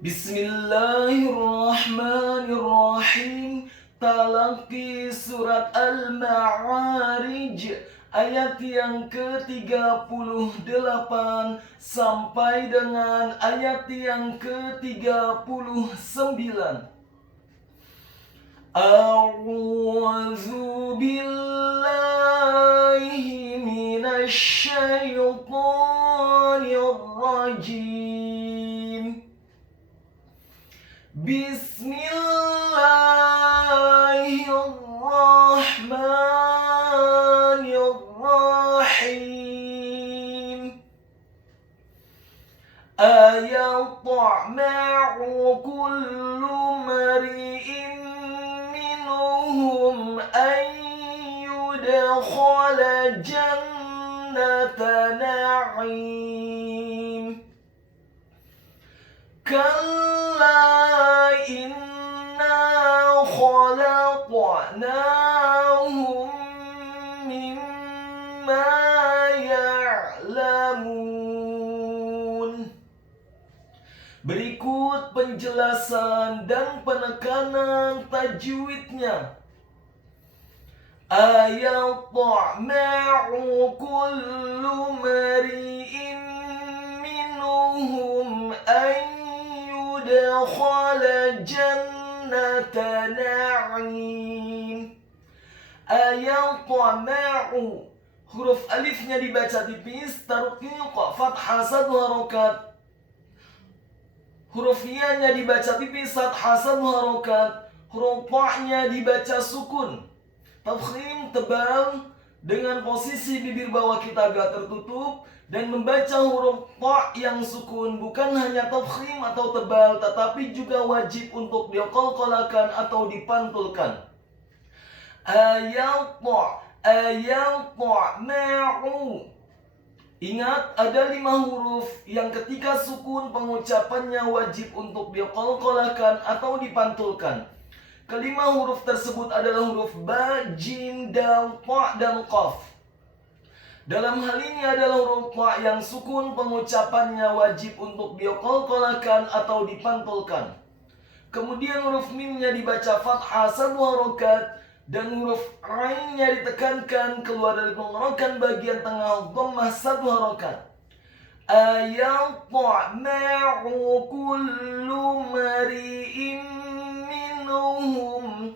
Bismillahirrahmanirrahim. Talaqi surat Al-Ma'arij ayat yang ke-38 sampai dengan ayat yang ke-39. A'udzu billahi minasy syaithanir rajim. Bismillahirrahmanirrahim. Ayatma'u kullu mar'in minhum an yudkhala jannata na'im. Kalla inna khalaqnahum mimma ya'lamun. Berikut penjelasan dan penekanan tajwidnya. Ayatma'u kullu mar'in minhum an yudkhala jannata na'im. Ayatma'u, huruf alifnya dibaca tipis, tarqiq fathah 1 harokat. Huruf ya-nya dibaca tipis, fathah 1 harokat. Huruf ta-nya dibaca sukun. Tafkhim tebal dengan posisi bibir bawah kita agak tertutup, dan membaca huruf ta yang sukun bukan hanya tafkhim atau tebal, tetapi juga wajib untuk diqalqalakan atau dipantulkan. Ayatma'u. Ingat, ada 5 huruf yang ketika sukun pengucapannya wajib untuk diqalqalakan atau dipantulkan. Kelima huruf tersebut adalah huruf ba, jim, dal, ta, dan qaf. Dalam hal ini adalah huruf ta yang sukun pengucapannya wajib untuk diqalqalakan atau dipantulkan. Kemudian huruf mimnya dibaca fathah 1 harokat, dan huruf ainnya ditekankan keluar dari tenggorokan bagian tengah dhammah 1 harokat. Ayatma'u kullu mari'in minhum.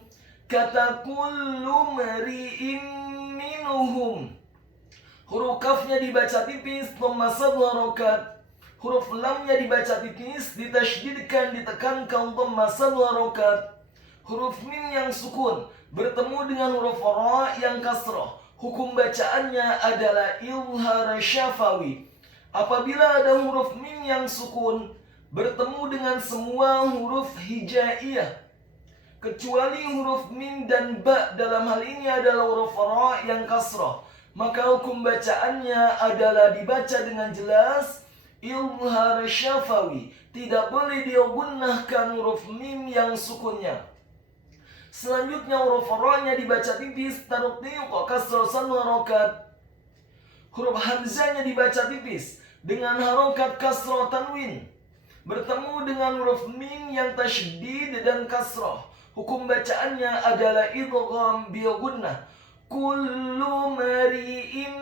Kata kullu mari'in minhum, huruf kafnya dibaca tipis, dhammah 1 harokat. Huruf lamnya dibaca tipis, ditasydidkan, ditekankan, dhammah 1 harokat. Huruf mim yang sukun bertemu dengan huruf ra yang kasrah, hukum bacaannya adalah izhar syafawi. Apabila ada huruf mim yang sukun bertemu dengan semua huruf hijaiyah, kecuali huruf mim dan ba, dalam hal ini adalah huruf ra yang kasrah, maka hukum bacaannya adalah dibaca dengan jelas izhar syafawi. Tidak boleh digunnahkan huruf mim yang sukunnya. Selanjutnya huruf ra-nya dibaca tipis, tarqiq kasrah 1 harokat. Huruf hamzahnya dibaca tipis dengan harokat kasrah tanwin, bertemu dengan huruf mim yang tasydid dan kasrah. Hukum bacaannya adalah idgham bil gunnah. Kullu mari'in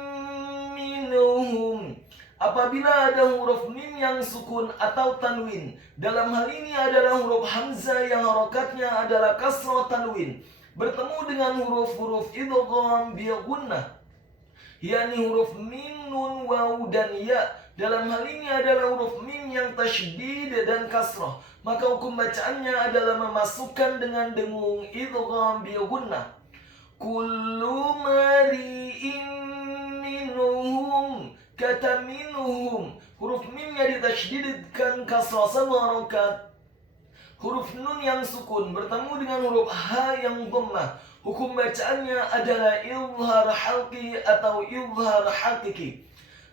minhum. Apabila ada huruf mim yang sukun atau tanwin, dalam hal ini adalah huruf hamzah yang harokatnya adalah kasrah tanwin, bertemu dengan huruf-huruf idgham bil gunnah, yakni huruf mim, nun, waw, dan ya. Dalam hal ini adalah huruf mim yang tasydid dan kasrah, maka hukum bacaannya adalah memasukkan dengan dengung idgham bil gunnah. Kullu mari'in minhum. Kata minhum, huruf mimnya ditasydidkan kasrah 1 harokat. Huruf nun yang sukun bertemu dengan huruf ha yang dhammah, hukum bacaannya adalah izhar halqi atau izhar haqiqi.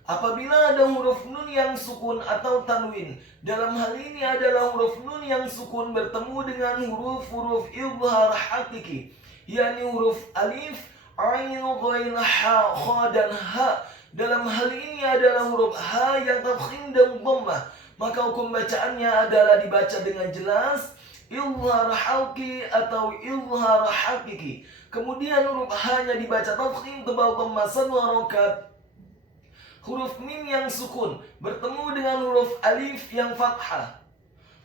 Apabila ada huruf nun yang sukun atau tanwin, dalam hal ini adalah huruf nun yang sukun bertemu dengan huruf-huruf izhar haqiqi, yakni huruf alif, ain, ghain, ha, kha, dan ha. Dalam hal ini adalah huruf ha yang tafkhim dan dhammah, maka hukum bacaannya adalah dibaca dengan jelas, izhar halqi atau izhar hakiki. Kemudian huruf H-nya dibaca tafkhim tebal dhamma 1 harokat. Huruf mim yang sukun bertemu dengan huruf alif yang fathah.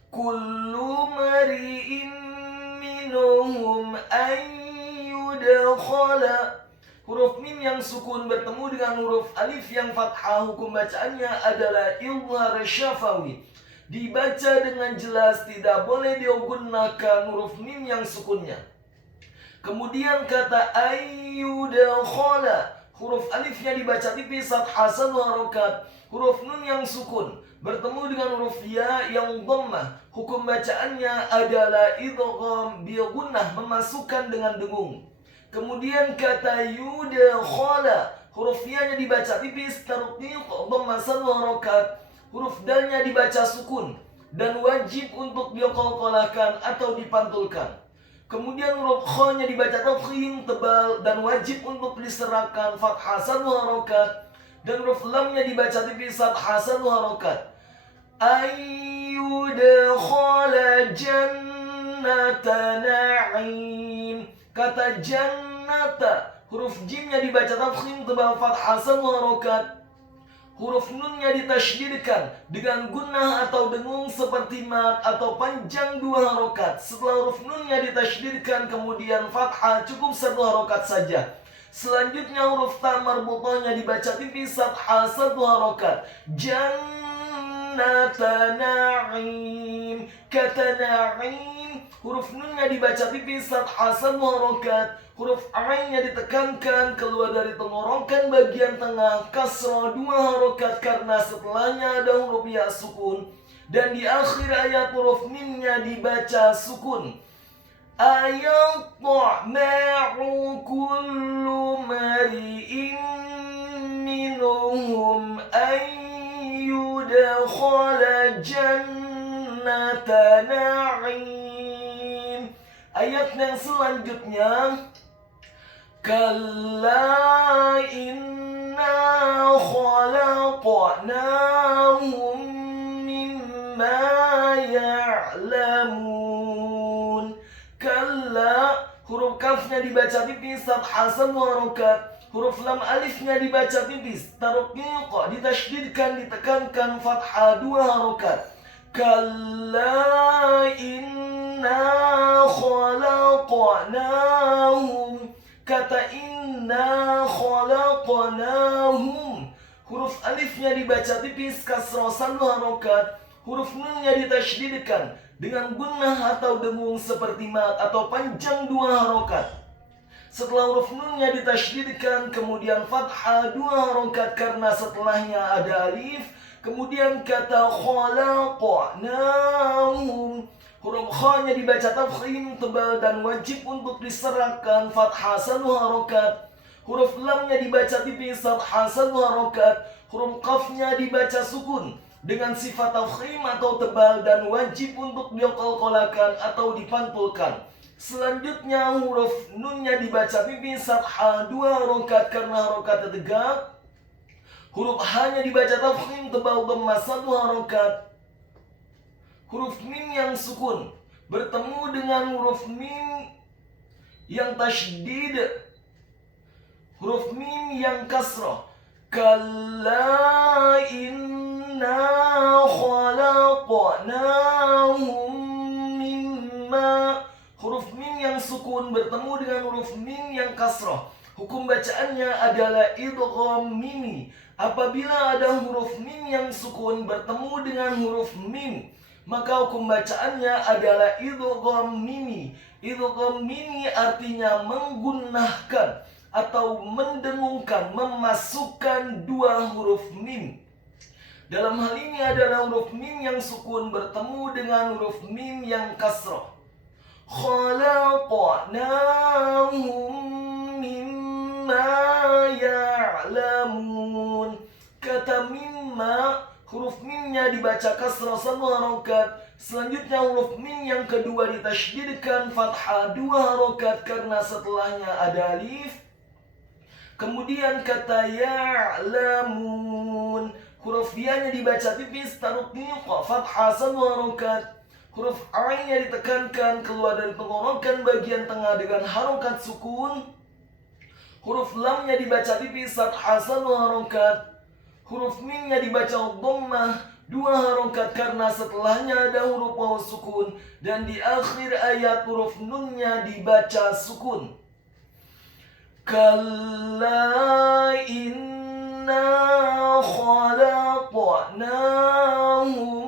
Kullu mari'in minhum ayyudakhala. Huruf mim yang sukun bertemu dengan huruf alif yang fathah, hukum bacaannya adalah izhar syafawi. Dibaca dengan jelas, tidak boleh digunakan huruf mim yang sukunnya. Kemudian kata ayyudakhala, huruf alifnya dibaca tipis, fathah 1 harokat. Huruf nun yang sukun bertemu dengan huruf ya yang dhammah, hukum bacaannya adalah idgham bi gunnah, memasukkan dengan dengung. Kemudian kata yudakhala, huruf ya-nya dibaca tipis, tarqiq dhammah 1 harokat. Huruf dal-nya dibaca sukun dan wajib untuk diqalqalahkan atau dipantulkan. Kemudian huruf kha-nya dibaca tafkhim tebal dan wajib untuk diserahkan, fathah 1 harokat. Dan huruf lam-nya dibaca tipis, fathah 1 harokat. Ayyudakhala jannata na'im. Kata jannata, huruf jim-nya dibaca tafkhim tebal, fathah 1 harokat. Huruf nun-nya ditasydidkan dengan gunnah atau dengung seperti mat atau panjang 2 harokat. Setelah huruf nun-nya ditasydidkan kemudian fathah, cukup 1 harokat saja. Selanjutnya huruf ta marbutahnya dibaca tipis, fathah 1 harokat. Jannata na'im. Kata na'im, huruf nun-nya dibaca tipis, fathah 1 harokat. Huruf ain-nya ditekankan keluar dari tenggorokan bagian tengah, kasrah 2 harokat karena setelahnya ada huruf ya sukun. Dan di akhir ayat huruf mim-nya dibaca sukun. Ayatma'u kullu mari'in minhum ayyudakhala jannata na'im. Ayat yang selanjutnya, kalla inna khalaqnahum mimma ya'lamun. Kalla, huruf kafnya dibaca tipis, fathah 1 harokat. Huruf lam alifnya dibaca tipis, tarqiq ditasydidkan, ditekankan, fathah 2 harokat. Kalla inna khalaqnahum. Kata inna khalaqnahum, huruf alifnya dibaca tipis, kasrah 1 harokat. Huruf nun-nya ditasydidkan dengan gunnah atau dengung seperti mat atau panjang 2 harokat. Setelah huruf nun-nya ditasydidkan kemudian fathah 2 harokat karena setelahnya ada alif. Kemudian kata khalaqnahum, huruf kha-nya dibaca tafkhim tebal dan wajib untuk diserahkan, fathah 1 harokat. Huruf lam-nya dibaca tipis, fathah 1 harokat. Huruf qaf-nya dibaca sukun dengan sifat tafkhim atau tebal dan wajib untuk diqalqalahkan atau dipantulkan. Selanjutnya huruf nun-nya dibaca tipis, fathah 2 harokat karena harokatnya tegak. Huruf H-nya dibaca tafkhim tebal dhamma 1 harokat. Huruf mim yang sukun bertemu dengan huruf mim yang tasydid, huruf mim yang kasrah. Kalla inna khalaqnahum mimma. Huruf mim yang sukun bertemu dengan huruf mim yang kasrah, hukum bacaannya adalah idgham mimi. Apabila ada huruf mim yang sukun bertemu dengan huruf mim, maka hukum bacaannya adalah idgham mimi. Idgham mimi artinya menggunakan atau mendengungkan, memasukkan 2 huruf mim. Dalam hal ini adalah huruf mim yang sukun bertemu dengan huruf mim yang kasrah. Khalaqnahum mimma ya'lamun. Kata mimma, huruf mimnya dibaca kasrah 1 harokat. Selanjutnya huruf mim yang kedua ditasydidkan, fathah 2 harokat karena setelahnya ada alif. Kemudian kata ya'lamun, Huruf ya-nya dibaca tipis, tarqiq, fathah 1 harokat. Huruf ain-nya ditekankan keluar dari tenggorokan bagian tengah dengan harokat sukun. Huruf lam-nya dibaca tipis, fathah 1 harokat. Huruf mim-nya dibaca dhammah 2 harokat karena setelahnya ada huruf waw sukun. Dan di akhir ayat huruf nun-nya dibaca sukun. Kalla inna khalaqnahum